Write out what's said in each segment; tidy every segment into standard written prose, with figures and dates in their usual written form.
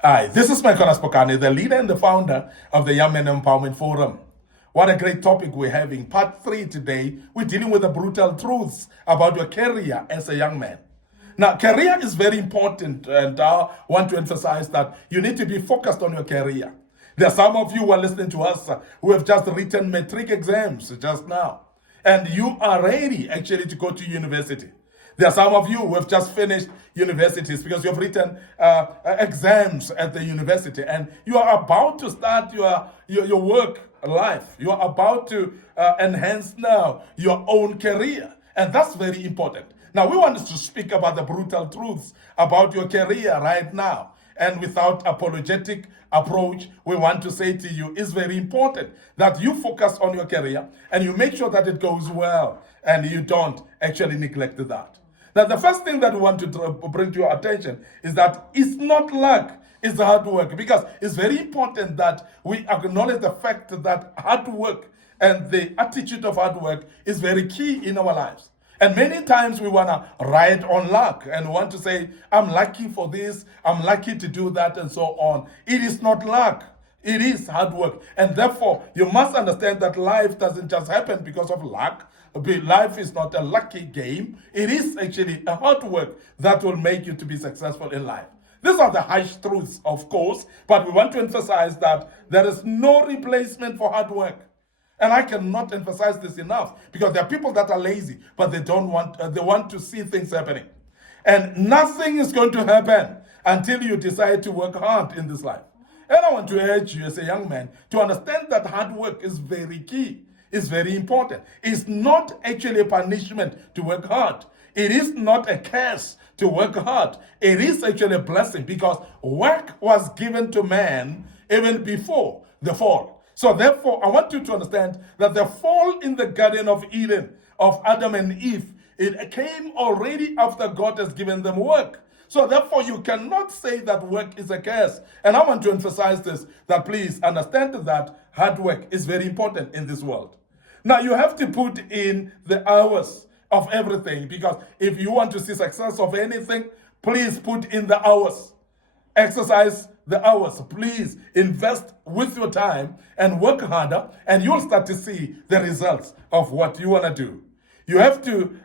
Hi, this is Micornus Phokane, the leader and the founder of the Young Men Empowerment Forum. What a great topic we're having. Part 3 today, we're dealing with the brutal truths about your career as a young man. Now, career is very important, and I want to emphasize that you need to be focused on your career. There are some of you who are listening to us who have just written matric exams just now, and you are ready actually to go to university. There are some of you who have just finished universities because you have written exams at the university and you are about to start your work life. You are about to enhance now your own career. And that's very important. Now, we want to speak about the brutal truths about your career right now. And without apologetic approach, we want to say to you, it's very important that you focus on your career and you make sure that it goes well and you don't actually neglect that. Now, the first thing that we want to bring to your attention is that it's not luck, it's hard work. Because it's very important that we acknowledge the fact that hard work and the attitude of hard work is very key in our lives. And many times we want to ride on luck and want to say, I'm lucky for this, I'm lucky to do that, and so on. It is not luck. It is hard work. And therefore, you must understand that life doesn't just happen because of luck. Life is not a lucky game. It is actually a hard work that will make you to be successful in life. These are the harsh truths, of course, but we want to emphasize that there is no replacement for hard work. And I cannot emphasize this enough because there are people that are lazy, but they want to see things happening. And nothing is going to happen until you decide to work hard in this life. And I want to urge you as a young man to understand that hard work is very key. It's very important. It's not actually a punishment to work hard. It is not a curse to work hard. It is actually a blessing because work was given to man even before the fall. So therefore, I want you to understand that the fall in the Garden of Eden of Adam and Eve, it came already after God has given them work. So therefore, you cannot say that work is a curse. And I want to emphasize this, that please understand that hard work is very important in this world. Now, you have to put in the hours of everything because if you want to see success of anything, please put in the hours. Exercise the hours. Please invest with your time and work harder, and you'll start to see the results of what you want to do. You have to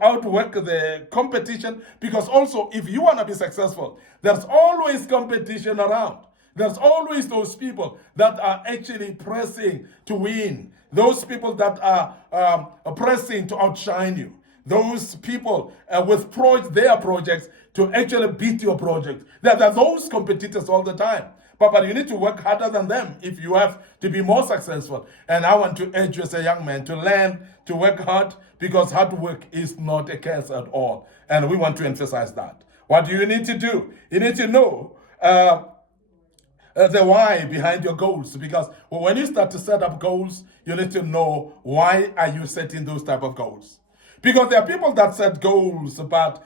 outwork the competition because also if you want to be successful, there's always competition around. There's always those people that are actually pressing to win. Those people that are pressing to outshine you. Those people with their projects to actually beat your project. There are those competitors all the time. But you need to work harder than them if you have to be more successful. And I want to urge you as a young man to learn to work hard because hard work is not a curse at all. And we want to emphasize that. What do you need to do? You need to know the why behind your goals, because when you start to set up goals, you need to know why are you setting those type of goals. Because there are people that set goals, but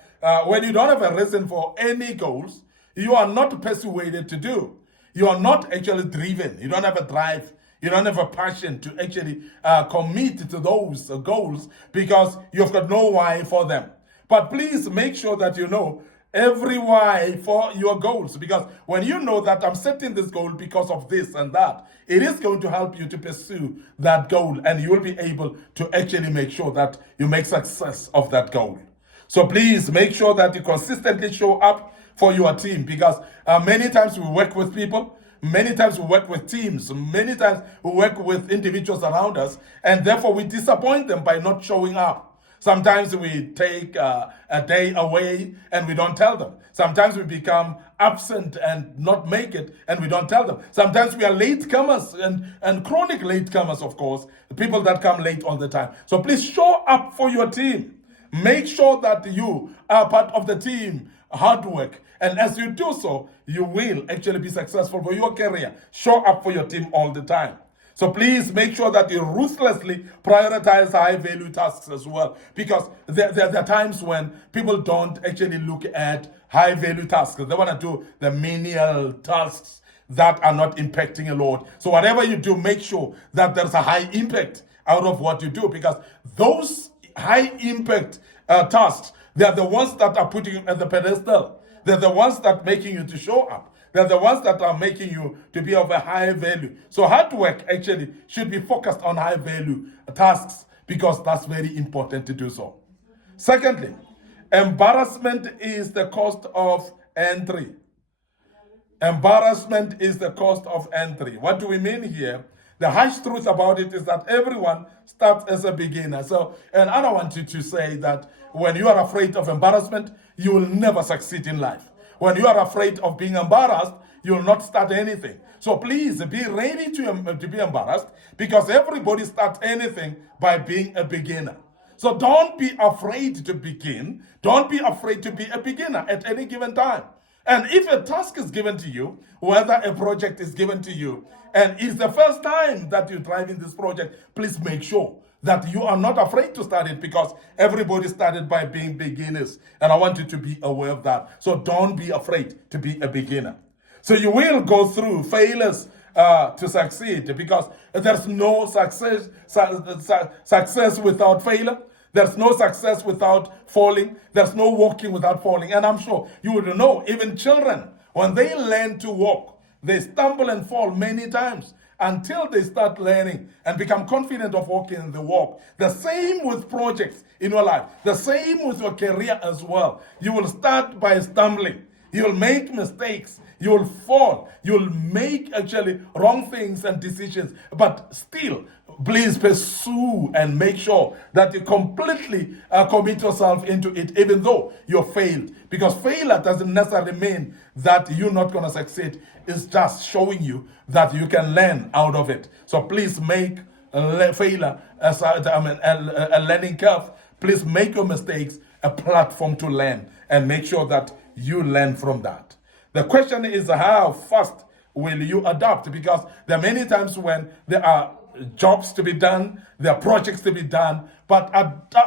when you don't have a reason for any goals, you are not persuaded to do. You are not actually driven. You don't have a drive. You don't have a passion to actually commit to those goals because you've got no why for them. But please make sure that you know every why for your goals, because when you know that I'm setting this goal because of this and that, it is going to help you to pursue that goal and you will be able to actually make sure that you make success of that goal. So please make sure that you consistently show up for your team because many times we work with people, many times we work with teams, many times we work with individuals around us, and therefore we disappoint them by not showing up. Sometimes we take a day away and we don't tell them. Sometimes we become absent and not make it and we don't tell them. Sometimes we are latecomers and chronic latecomers, of course, the people that come late all the time. So please show up for your team. Make sure that you are part of the team, hard work. And as you do so, you will actually be successful for your career. Show up for your team all the time. So please make sure that you ruthlessly prioritize high-value tasks as well, because there are times when people don't actually look at high-value tasks. They want to do the menial tasks that are not impacting a lot. So whatever you do, make sure that there's a high impact out of what you do, because those high-impact tasks, they are the ones that are putting you at the pedestal. They're the ones that making you to show up. They're the ones that are making you to be of a high value. So hard work actually should be focused on high value tasks because that's very important to do so. Secondly, embarrassment is the cost of entry. Embarrassment is the cost of entry. What do we mean here? The harsh truth about it is that everyone starts as a beginner. So, and I don't want you to say that when you are afraid of embarrassment, you will never succeed in life. When you are afraid of being embarrassed, you will not start anything. So please be ready to be embarrassed because everybody starts anything by being a beginner. So don't be afraid to begin. Don't be afraid to be a beginner at any given time. And if a task is given to you, whether a project is given to you, and it's the first time that you're driving this project, please make sure that you are not afraid to start it because everybody started by being beginners. And I want you to be aware of that. So don't be afraid to be a beginner. So you will go through failures to succeed because there's no success without failure. There's no success without falling. There's no walking without falling. And I'm sure you would know, even children, when they learn to walk, they stumble and fall many times until they start learning and become confident of walking in the walk. The same with projects in your life. The same with your career as well. You will start by stumbling. You'll make mistakes. You'll fall. You'll make actually wrong things and decisions. But still, please pursue and make sure that you completely commit yourself into it, even though you failed. Because failure doesn't necessarily mean that you're not going to succeed. It's just showing you that you can learn out of it. So please make failure as a learning curve. Please make your mistakes a platform to learn and make sure that you learn from that. The question is, how fast will you adapt? Because there are many times when there are jobs to be done, there are projects to be done, but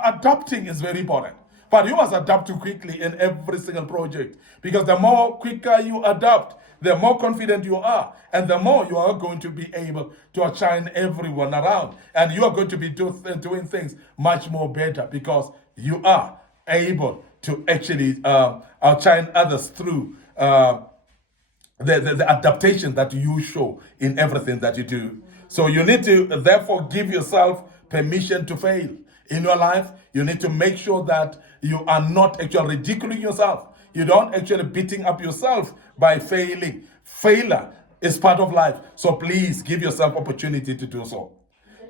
adapting is very important. But you must adapt too quickly in every single project because the more quicker you adapt, the more confident you are, and the more you are going to be able to outshine everyone around. And you are going to be doing things much more better because you are able to actually outshine others through the adaptation that you show in everything that you do. So you need to therefore give yourself permission to fail in your life. You need to make sure that you are not actually ridiculing yourself. You don't actually beating up yourself by failing. Failure is part of life. So please give yourself opportunity to do so.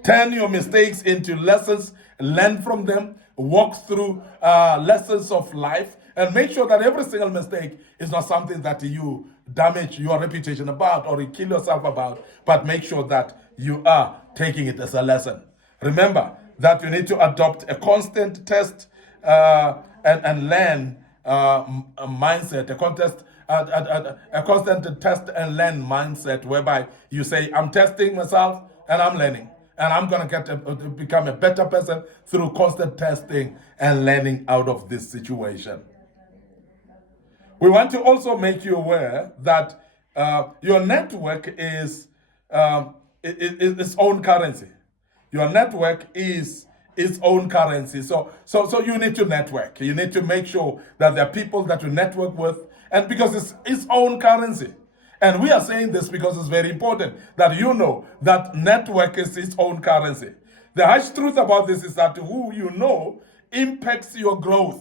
Turn your mistakes into lessons, learn from them, walk through lessons of life, and make sure that every single mistake is not something that you damage your reputation about or you kill yourself about, but make sure that you are taking it as a lesson. Remember that you need to adopt a constant test and learn mindset, a constant test and learn mindset, whereby you say, I'm testing myself and I'm learning. And I'm going to become a better person through constant testing and learning out of this situation. We want to also make you aware that your network is its own currency. Your network is its own currency. So you need to network. You need to make sure that there are people that you network with, and because it's its own currency. And we are saying this because it's very important that you know that network is its own currency. The harsh truth about this is that who you know impacts your growth.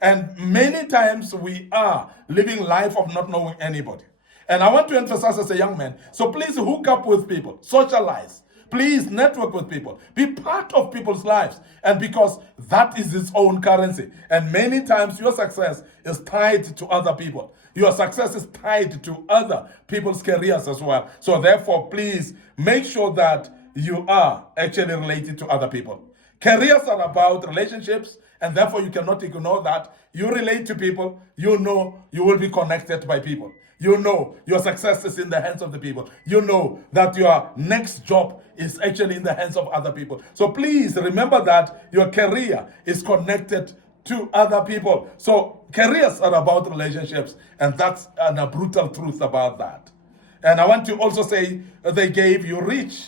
And many times we are living life of not knowing anybody. And I want to emphasize as a young man, so please hook up with people, socialize. Please network with people. Be part of people's lives. And because that is its own currency. And many times your success is tied to other people. Your success is tied to other people's careers as well. So therefore, please make sure that you are actually related to other people. Careers are about relationships, and therefore you cannot ignore that. You relate to people, you know you will be connected by people. You know your success is in the hands of the people. You know that your next job is actually in the hands of other people. So please remember that your career is connected to other people. So careers are about relationships, and that's a brutal truth about that. And I want to also say they gave you rich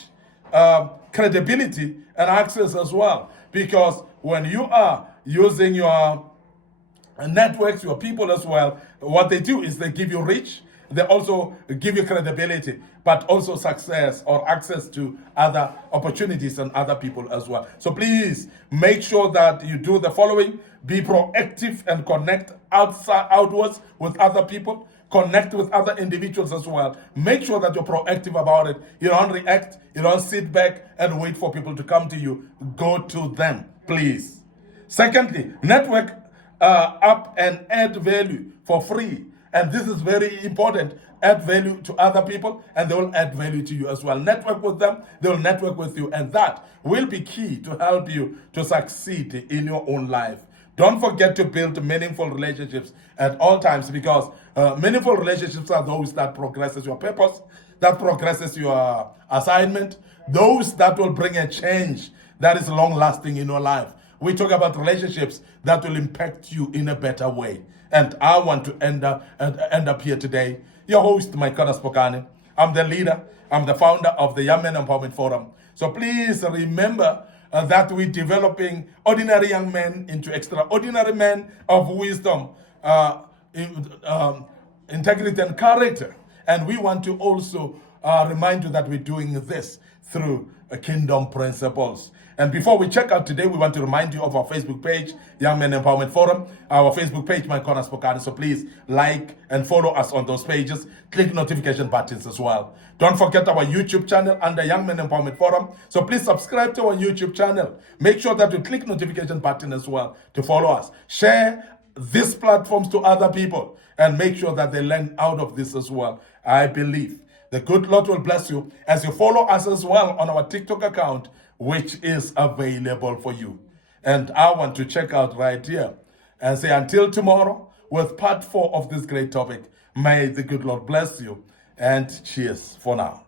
credibility and access as well, because when you are using your networks, your people as well. What they do is they give you reach, they also give you credibility, but also success or access to other opportunities and other people as well. So please make sure that you do the following: be proactive and connect outwards with other people. Connect with other individuals as well. Make sure that you're proactive about it. You don't react, you don't sit back and wait for people to come to you. Go to them, please. Secondly, network up and add value for free. And this is very important. Add value to other people and they will add value to you as well. Network with them, they will network with you. And that will be key to help you to succeed in your own life. Don't forget to build meaningful relationships at all times, because meaningful relationships are those that progresses your purpose, that progresses your assignment, those that will bring a change that is long lasting in your life. We talk about relationships that will impact you in a better way. And I want to end up here today. Your host, Micornus Phokane. I'm the leader. I'm the founder of the Young Men Empowerment Forum. So please remember that we're developing ordinary young men into extraordinary men of wisdom, integrity, and character. And we want to also remind you that we're doing this through kingdom principles. And before we check out today, we want to remind you of our Facebook page, Young Men Empowerment Forum, our Facebook page, Micornus Phokane. So please like and follow us on those pages. Click notification buttons as well. Don't forget our YouTube channel under Young Men Empowerment Forum. So please subscribe to our YouTube channel. Make sure that you click notification button as well to follow us. Share these platforms to other people and make sure that they learn out of this as well. I believe the good Lord will bless you as you follow us as well on our TikTok account, which is available for you. And I want to check out right here and say until tomorrow with part 4 of this great topic. May the good Lord bless you, and cheers for now.